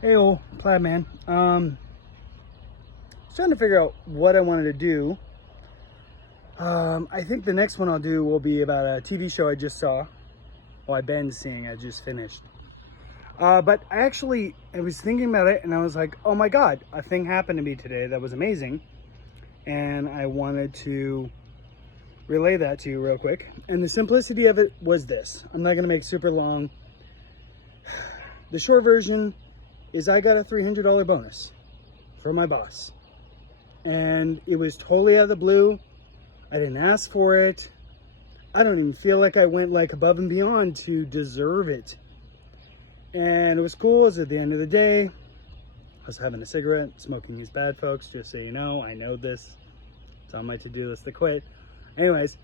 Hey, old Plaid Man. Trying to figure out what I wanted to do. I think the next one I'll do will be about a TV show I just saw. Well, I've been seeing. I just finished. But I was thinking about it, and I was like, oh my God, a thing happened to me today that was amazing, and I wanted to relay that to you real quick. And the simplicity of it was this. I'm not gonna make super long. The short version is I got a $300 bonus from my boss. And it was totally out of the blue. I didn't ask for it. I don't even feel like I went like above and beyond to deserve it. And it was cool. It was at the end of the day. I was having a cigarette. Smoking is bad, folks, just so you know. I know this. It's on my to-do list to quit. Anyways,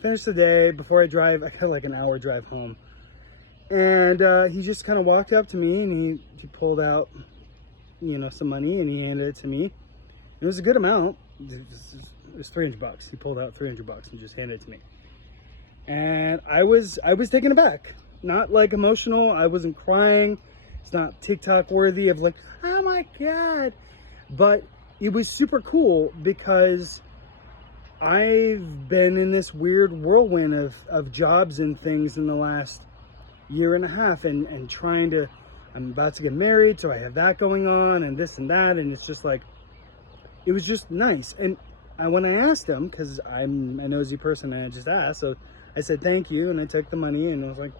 finished the day. Before I drive, I got like an hour drive home. And he just kind of walked up to me, and he pulled out, some money, and he handed it to me. It was a good amount. It was $300. He pulled out $300 and just handed it to me. And I was taken aback. Not like emotional. I wasn't crying. It's not TikTok worthy of like, oh my God. But it was super cool because I've been in this weird whirlwind of jobs and things in the last year and a half, and I'm about to get married, so I have that going on and this and that, and it's just like, it was just nice. And when I asked him, because I'm a nosy person and I just asked, so I said thank you, and I took the money, and I was like,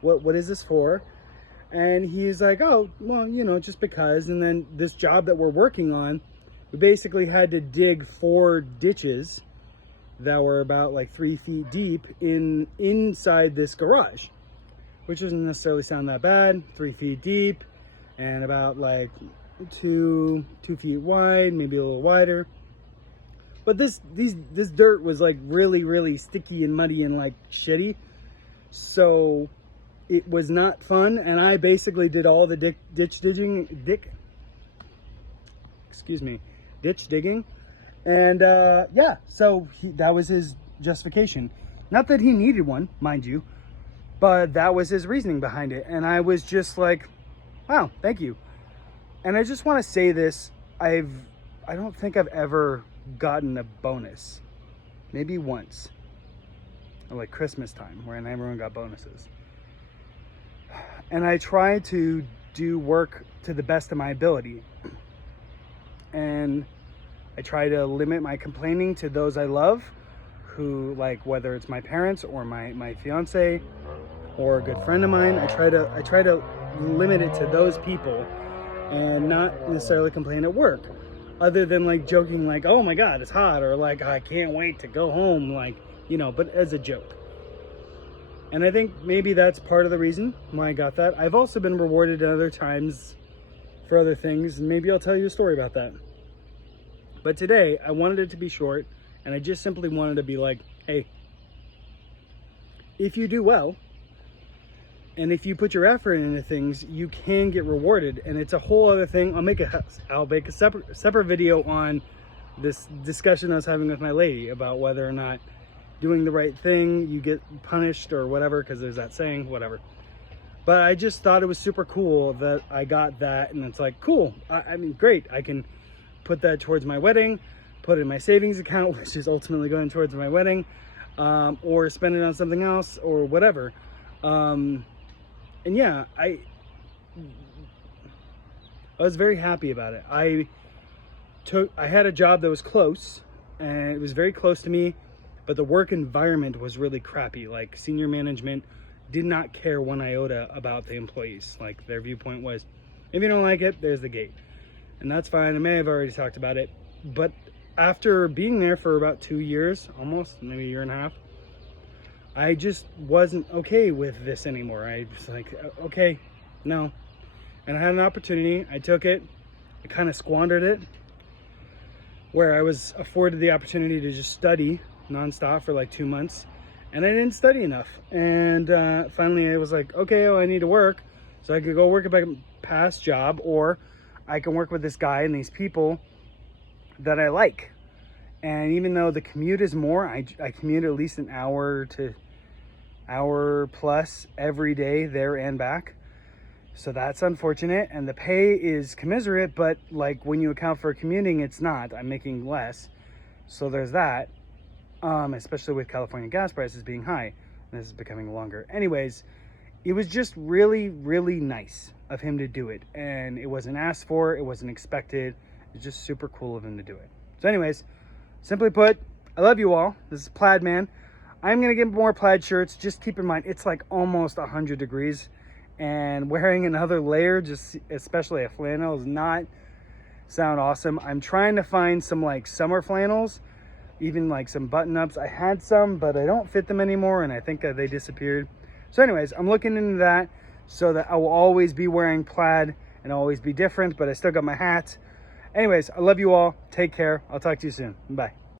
what is this for? And he's like, oh, well, just because. And then this job that we're working on, we basically had to dig 4 ditches that were about like 3 feet deep inside this garage, which doesn't necessarily sound that bad. 3 feet deep and about like 2 feet wide, maybe a little wider. But this dirt was like really, really sticky and muddy and like shitty. So it was not fun. And I basically did all the ditch digging. And yeah, so that was his justification. Not that he needed one, mind you, but that was his reasoning behind it. And I was just like, wow, thank you. And I just want to say this. I don't think I've ever gotten a bonus. Maybe once. Or like Christmas time, when everyone got bonuses. And I try to do work to the best of my ability. And I try to limit my complaining to those I love, who, like, whether it's my parents or my fiance or a good friend of mine, I try to limit it to those people and not necessarily complain at work, other than like joking like, oh my God, it's hot, or like, I can't wait to go home, like, but as a joke. And I think maybe that's part of the reason why I got that. I've also been rewarded at other times for other things, and maybe I'll tell you a story about that. But today, I wanted it to be short, and I just simply wanted to be like, hey, if you do well, and if you put your effort into things, you can get rewarded. And it's a whole other thing. I'll make a separate video on this discussion I was having with my lady about whether or not doing the right thing, you get punished or whatever, because there's that saying, whatever. But I just thought it was super cool that I got that, and it's like, cool. I mean, great. I can put that towards my wedding, put it in my savings account, which is ultimately going towards my wedding, or spend it on something else or whatever. And yeah, I was very happy about it. I had a job that was close, and it was very close to me, but the work environment was really crappy. Like, senior management did not care one iota about the employees. Like, their viewpoint was, if you don't like it, there's the gate. And that's fine. I may have already talked about it, but after being there for about 2 years, almost, maybe a year and a half, I just wasn't okay with this anymore. I was like, okay, no. And I had an opportunity. I took it. I kind of squandered it, where I was afforded the opportunity to just study nonstop for like 2 months. And I didn't study enough. And finally I was like, okay, I need to work. So I could go work at my past job, or I can work with this guy and these people that I like. And even though the commute is more, I commute at least an hour to hour plus every day there and back. So that's unfortunate, and the pay is commiserate, but like when you account for commuting, it's not. I'm making less. So there's that, especially with California gas prices being high. And this is becoming longer. Anyways, it was just really, really nice of him to do it. And it wasn't asked for, it wasn't expected. It's just super cool of him to do it. So anyways, simply put, I love you all. This is Plaid Man. I'm going to get more plaid shirts. Just keep in mind, it's like almost 100 degrees. And wearing another layer, just especially a flannel, does not sound awesome. I'm trying to find some like summer flannels, even like some button-ups. I had some, but I don't fit them anymore, and I think they disappeared. So anyways, I'm looking into that so that I will always be wearing plaid and always be different, but I still got my hat. Anyways, I love you all. Take care. I'll talk to you soon. Bye.